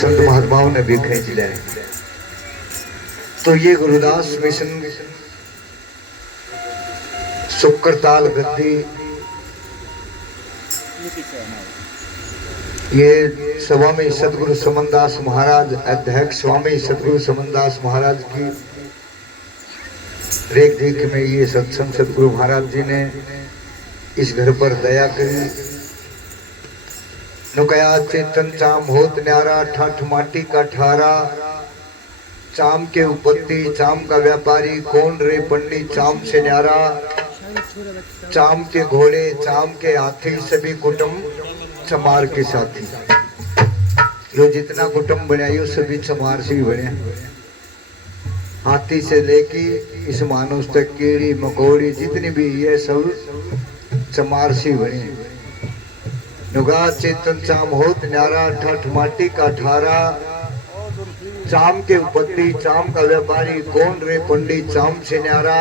संत महात्माओं ने भी खींच लिया। तो ये गुरुदास मिशन शुक्रताल गद्दी, ये सभा में सतगुरु समनदास महाराज अध्यक्ष स्वामी सतगुरु समनदास महाराज की रेख देख में ये सत्संग सतगुरु महाराज जी ने इस घर पर दया करी। नुकया चेतन चाम होत न्यारा, ठाठ माटी का ठारा, चाम के उपत्ति चाम का व्यापारी, कौन रे पंडी चाम से न्यारा, चाम के घोड़े चाम के हाथी, सभी कुटुंब चमार के साथी। जो जितना कुटुंब बनाया सभी चमार से ही बने। हाथी से लेके इस मानुष तक कीड़ी मकोड़ी जितनी भी ये सब चमार से बने। नुगा चेतन चाम होत न्यारा, ठठ माटी का ठारा, चाम के उपत्ति चाम का व्यापारी, कौन रे पंडी चाम से न्यारा,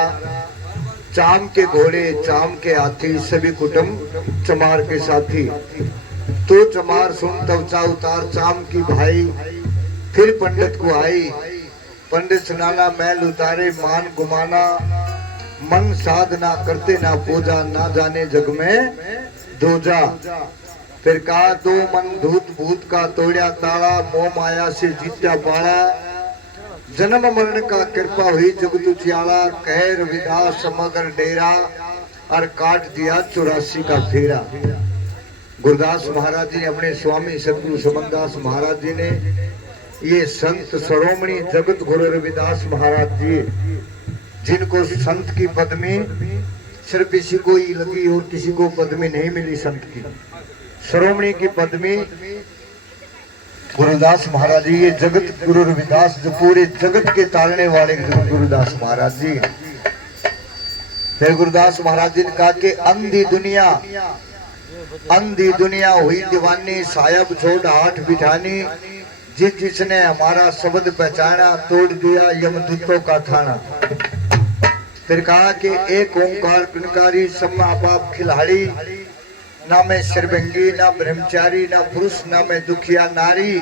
चाम के घोड़े चाम के हाथी, सभी कुटुंब चमार के साथी। तो चमार सुन तब चा उतार चाम की भाई, फिर पंडित को आई, पंडित सुनाना मैल उतारे मान गुमाना, मन साधना करते ना पूजा, ना जाने जग में दूजा। फिर कहा दो मन धूत भूत का तोड़या ताला, मोह माया से जीत्या पाला, जन्म मरण का कृपा हुई जगत उजियाला, कह रविदास समगर डेरा, और काट दिया 84 का फेरा। गुरुदास महाराज जी ने अपने स्वामी सतगुरु समनदास महाराज जी ने ये संत शिरोमणि जगत गुरु रविदास महाराज जी, जिनको संत की पदवी सिर्फ किसी को ही लगी और किसी को पदवी नहीं मिली, संत की शिरोमणि की पदवी गुरुदास महाराज जी, ये जगत गुरु रविदास जो पूरे जगत के तारने वाले गुरुदास महाराज जी। फिर गुरुदास महाराज जी ने कहा कि अंधी दुनिया हुई दीवानी, साहब छोड़ हाथ बिठानी, जिसने हमारा शब्द पहचाना, तोड़ दिया यमदूतों का थाना। फिर कहा कि एक ओंकार पिनकारी, सब आप खिलाड़ी, ना मैं शर्मिंगी ना ब्रह्मचारी, ना पुरुष ना मैं दुखिया नारी,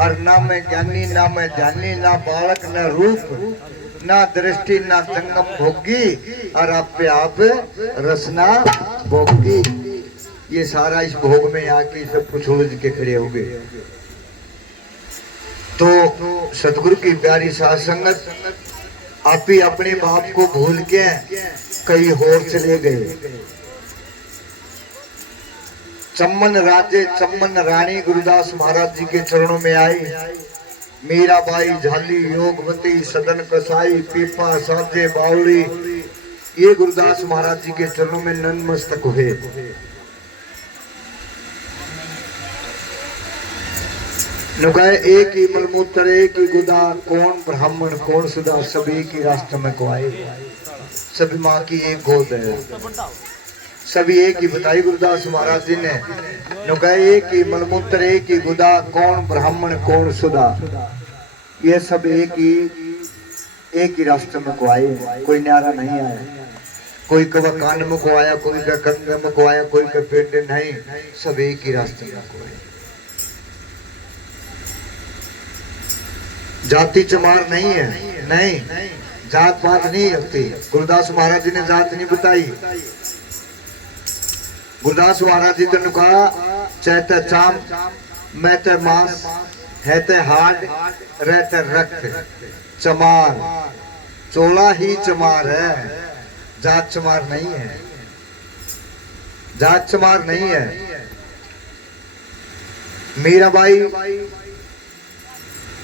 और ना मैं ज्ञानी ना मैं ध्यानी, ना बालक ना रूप ना दृष्टि ना संगम भोगी, और आप पे आप रसना भोगी। ये सारा इस भोग में आके सब कुछ उलझ के खड़े हो गए। तो सतगुरु की प्यारी साध संगत, आप ही अपने बाप को भूल के कई और चले गए। चम्मन राजे चम्मन रानी गुरुदास महाराज जी के चरणों में आई। मीराबाई झाली योगवती सदन कसाई, पीपा साजे बावड़ी, ये गुरुदास महाराज जी के चरणों में नतमस्तक हुए। नुकाए एक ही मलमूत्र एक ही गुदा, कौन ब्राह्मण कौन सुधा, सभी की राष्ट्र में को आए। सभी माँ की एक गोद है, सभी एक ही बताई गुरुदास महाराज जी ने। नुकाए एक ही मलमूत्र एक ही गुदा, कौन ब्राह्मण कौन सुधा, ये सब एक ही राष्ट्र में को आए। कोई न्यारा नहीं आया, कोई कब कान में को आया, कोई का कंधे में को आया, कोई का पेट नहीं, सब एक ही रास्ते में को आए। जाति चमार नहीं है, नहीं जात पात नहीं रखती। गुरुदास महाराज जी ने जात नहीं बताई। गुरुदास महाराज जी ने कहा चैते चाम मैते मांस, हैते हाड रहते रक्त, चमार चोला ही चमार है, जात चमार नहीं है, जात चमार नहीं है। मीराबाई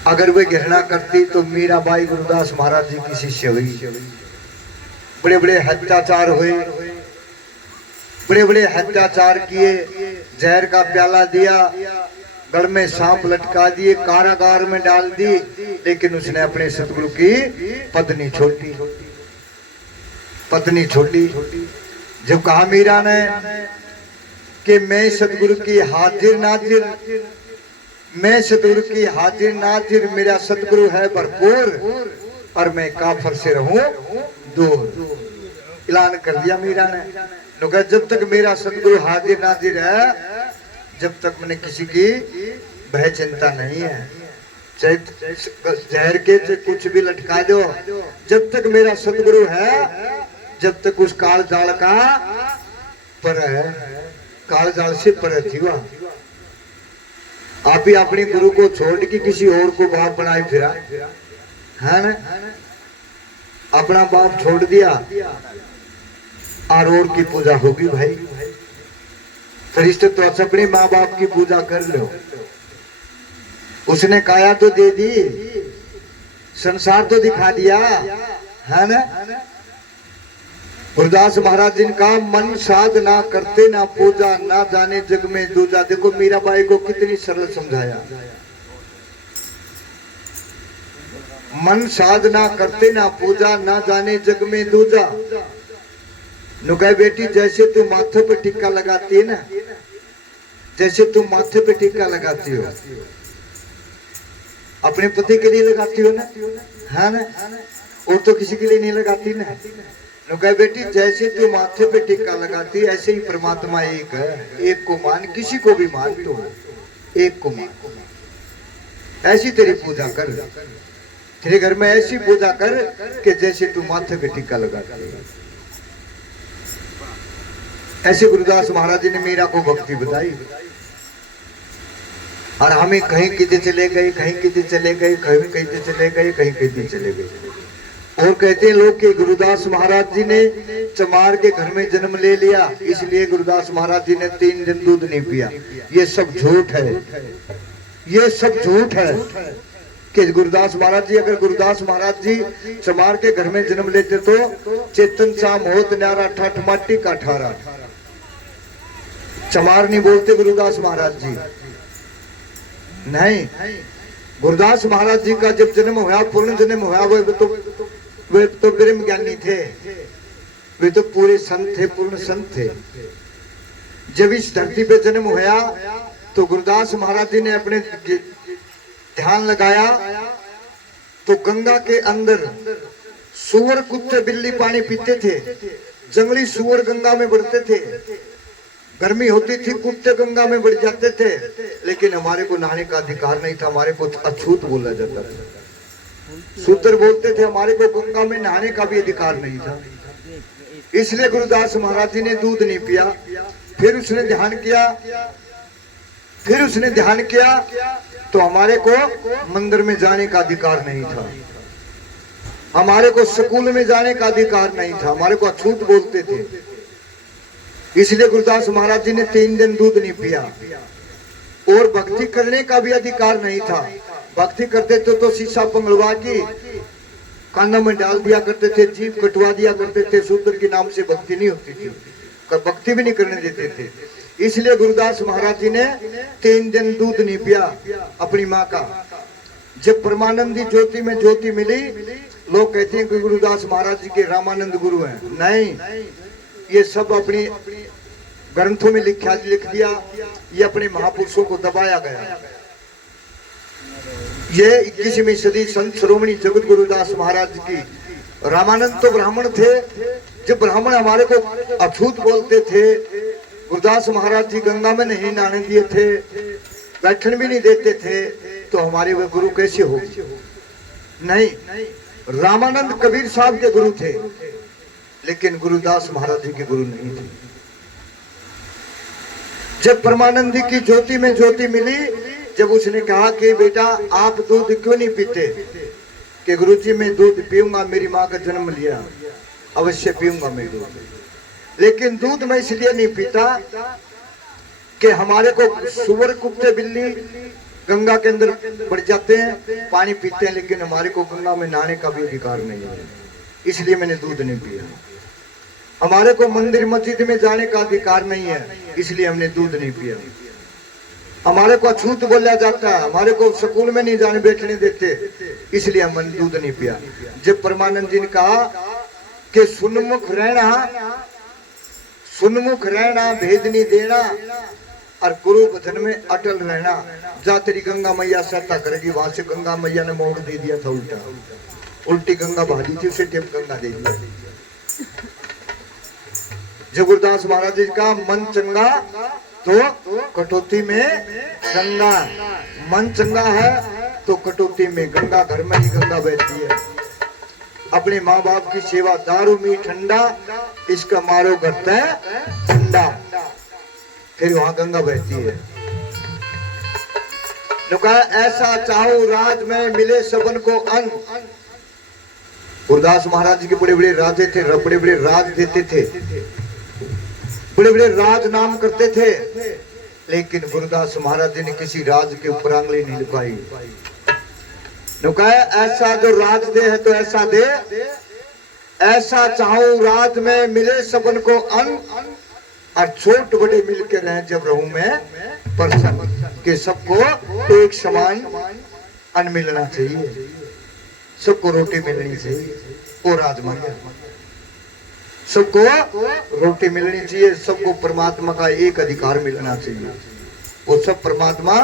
अगर वे घृणा करती तो मीराबाई गुरुदास महाराज जी की शिष्य हुई। बड़े बड़े अत्याचार हुए, बड़े बड़े अत्याचार किए, जहर का प्याला दिया, गढ़ में सांप लटका दिए, कारागार में डाल दी, लेकिन उसने अपने सतगुरु की पत्नी छोटी। जब कहा मीरा ने कि मैं सतगुरु की हाजिर नाजिर, मैं सतगुरु की हाजिर नाजिर, मेरा सतगुरु है भरपूर, और मैं काफर से रहूं दूर। ऐलान कर दिया मीरा ने। जब तक मेरा सतगुरु हाजिर नाजिर है, जब तक मैंने किसी की भय चिंता नहीं है। चाहे जहर के से कुछ भी लटका दो, जब तक मेरा सतगुरु है, जब तक उस काल जाल का पर है, काल जाल से पर थी वह। आप ही अपने गुरु को छोड़ के किसी और को बाप बनाए फिरा है ना, अपना बाप छोड़ दिया और की पूजा होगी भाई। फरिश्ते तो अपने माँ बाप की पूजा कर लो। उसने काया तो दे दी, संसार तो दिखा दिया है ना। गुरुदास महाराज जिनका मन साध ना करते ना पूजा, ना जाने जग में दूजा। देखो मीराबाई को कितनी सरल समझाया, मन साधना करते ना पूजा, ना जाने जग में दूजा। नुकाई बेटी जैसे तू माथे पे टिक्का लगाती है ना, जैसे तू माथे पे टिक्का लगाती हो, अपने पति के लिए लगाती हो ना, है ना, और तो किसी के लिए नहीं लगाती ना। नुकाई बेटी जैसे तू माथे पे टिक्का लगाती है, ऐसे ही परमात्मा एक है। एक को मान, किसी को भी मान, तो एक को मान। ऐसी तेरी पूजा कर, तेरे घर में ऐसी पूजा कर कि जैसे तू माथे पे टिक्का लगाती है। ऐसे गुरुदास महाराज जी ने मीरा को भक्ति बताई। और हमें कहीं कितने चले गए, कहीं कितने चले गए, कहीं कहीं चले गए, कहीं कहीं चले गए। और कहते हैं लोग कि गुरुदास महाराज जी ने चमार के घर में जन्म ले लिया, इसलिए गुरुदास महाराज जी ने 3 दिन दूध नहीं पिया। ये सब झूठ है, ये सब झूठ है कि गुरुदास महाराज जी, अगर गुरुदास महाराज जी चमार के घर में जन्म लेते तो चेतन शाम होत न्यारा ठाठ माटी का ठारा। चमार नहीं बोलते गुरुदास महाराज जी, नहीं। गुरुदास महाराज जी का जब जन्म हुआ, पूर्ण जन्म हुआ, वे तो ब्रह्म ज्ञानी थे, वे तो पूरे संत थे, पूर्ण संत थे। जब इस धरती पे जन्म हुआ तो गुरुदास महाराज जी ने अपने ध्यान लगाया तो गंगा के अंदर सूअर कुत्ते बिल्ली पानी पीते थे। जंगली सूअर गंगा में बढ़ते थे, गर्मी होती थी कुत्ते गंगा में बढ़ जाते थे, लेकिन हमारे को नहाने का अधिकार नहीं था। हमारे को अछूत बोला जाता था, सूत्र बोलते थे, हमारे को गंगा में नहाने का भी अधिकार नहीं था। इसलिए गुरुदास महाराज जी ने दूध नहीं पिया। फिर उसने ध्यान किया, तो हमारे को मंदिर में जाने का अधिकार नहीं था, हमारे को स्कूल में जाने का अधिकार नहीं था, हमारे को अछूत बोलते थे। इसलिए गुरुदास महाराज जी ने 3 दिन दूध नहीं पिया। और भक्ति करने का भी अधिकार नहीं था। भक्ति करते थे तो शीशा पंगलवा की कानों में डाल दिया करते थे, जीभ कटवा दिया करते थे। सूत्र के नाम से भक्ति नहीं होती थी, भक्ति भी नहीं करने देते थे। इसलिए गुरुदास महाराज जी ने 3 दिन दूध नहीं पिया अपनी माँ का। जब परमानंदी ज्योति में ज्योति मिली, लोग कहते हैं कि गुरुदास महाराज जी के रामानंद गुरु हैं। नहीं, ये सब अपनी ग्रंथों में लिख दिया, ये अपने महापुरुषों को दबाया गया। ये 21वीं सदी संत शिरोमणि जगत गुरुदास महाराज की। रामानंद तो ब्राह्मण थे, जब ब्राह्मण हमारे को अछूत बोलते थे, गुरुदास महाराज जी गंगा में नहीं नहाने दिए थे, बैठन भी नहीं देते थे, तो हमारे वे गुरु कैसे हो? नहीं, रामानंद कबीर साहब के गुरु थे, लेकिन गुरुदास महाराज जी के गुरु नहीं थे। जब परमानंदी की ज्योति में ज्योति मिली, जब उसने कहा कि बेटा आप दूध क्यों नहीं पीते, कि गुरुजी मैं दूध पीऊंगा, मेरी माँ का जन्म लिया, अवश्य पीऊंगा मैं दूध, लेकिन दूध मैं इसलिए नहीं पीता कि हमारे को सुअर कुत्ते बिल्ली गंगा के अंदर बढ़ जाते हैं, पानी पीते हैं, लेकिन हमारे को गंगा में नहाने का भी अधिकार नहीं है, इसलिए मैंने दूध नहीं पिया। हमारे को मंदिर मस्जिद में जाने का अधिकार नहीं है, इसलिए हमने दूध नहीं पिया। हमारे को अछूत बोला जाता है, हमारे को स्कूल में नहीं जाने बैठने देते, इसलिए हमने दूध नहीं पिया। जब परमानंद जी ने कहा कि सुनमुख रहना, भेद नहीं देना और गुरु वचन में अटल रहना, जा तेरी गंगा मैया सहायता करेगी। वहां से गंगा मैया ने मोड़ दे दिया था, उल्टी गंगा बहा दी थी, उसे टेप गंगा दे दिया। जब गुरुदास महाराज जी का मन चंगा तो कटौती में गंगा, मन चंगा है तो कटौती में गंगा, घर में ही गंगा बहती है। अपने माँ बाप की सेवा, दारू में ठंडा, इसका मारो करते हैं ठंडा, फिर वहां गंगा बहती है। तो कहा ऐसा चाहो राज में मिले सबन को अन्न। गुरदास महाराज जी के बड़े बड़े राजे थे, बड़े बड़े राज देते थे, बड़े बड़े राज नाम करते थे, लेकिन गुरदास महाराज जी ने किसी राज के ऊपर आंगली नहीं लुकाई। कहा ऐसा जो राज दे है तो ऐसा दे, ऐसा चाहूं राज में मिले सबन को अन्न, और छोट बड़े मिलकर रहे जब रहूं मैं प्रसन्न, के सबको एक समान अन्न मिलना चाहिए, सबको रोटी मिलनी चाहिए, वो राज मांगे। सबको रोटी मिलनी चाहिए, सबको परमात्मा का एक अधिकार मिलना चाहिए, वो सब परमात्मा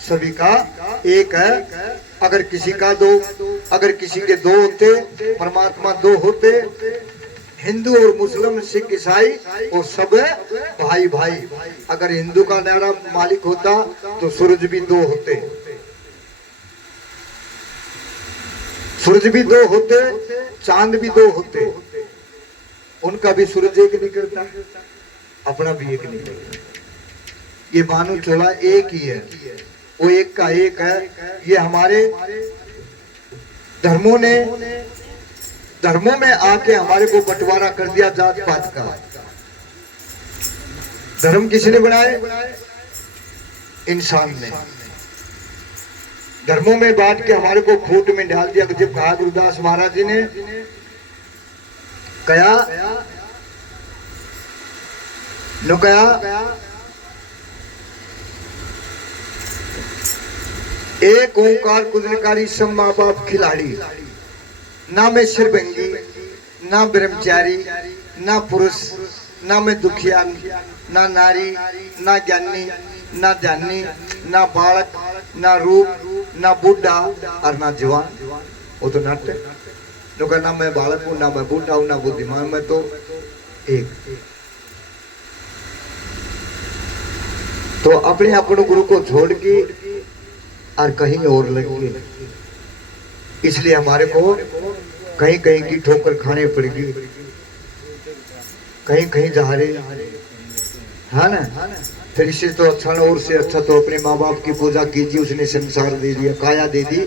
सभी का एक है। अगर किसी का दो, अगर किसी के दो होते, परमात्मा दो होते, हिंदू और मुस्लिम, सिख, ईसाई, वो सब भाई भाई। अगर हिंदू का न्यारा मालिक होता तो सूरज भी दो होते, सूरज भी दो होते, चांद भी दो होते, उनका भी सूरज एक निकलता, अपना भी एक निकलता। ये मानो चोला एक ही है, वो एक का एक है। ये हमारे धर्मों ने, धर्मों में आके हमारे को बंटवारा कर दिया जात पात का। धर्म किसने बनाए? इंसान ने। धर्मों में बांट के हमारे को फूट में डाल दिया। जब कहा गुरुदास महाराज जी ने कहा, नो कहा एक ओंकार कुदरकारी सब माँ बाप खिलाड़ी, ना मैं शिरभंगी, ना ब्रह्मचारी, ना पुरुष, ना मैं दुखिया, ना नारी, ना ज्ञानी, ना ध्यानी, ना बालक, ना रूप, ना बूढ़ा और ना जवान। वो तो नाट्य तो ना मैं बालक हूँ, ना मैं बूढ़ा हूँ, ना बुद्धिमान, मैं तो एक। तो अपने अपने गुरु को छोड़ के और कहीं और लगे, इसलिए हमारे को कहीं कहीं की ठोकर खाने पड़ेगी, कहीं कहीं जा रहे, है ना। फिर इससे तो अच्छा, और से अच्छा तो अपने माँ बाप की पूजा कीजिए, उसने संसार दे दिया, काया दे दी,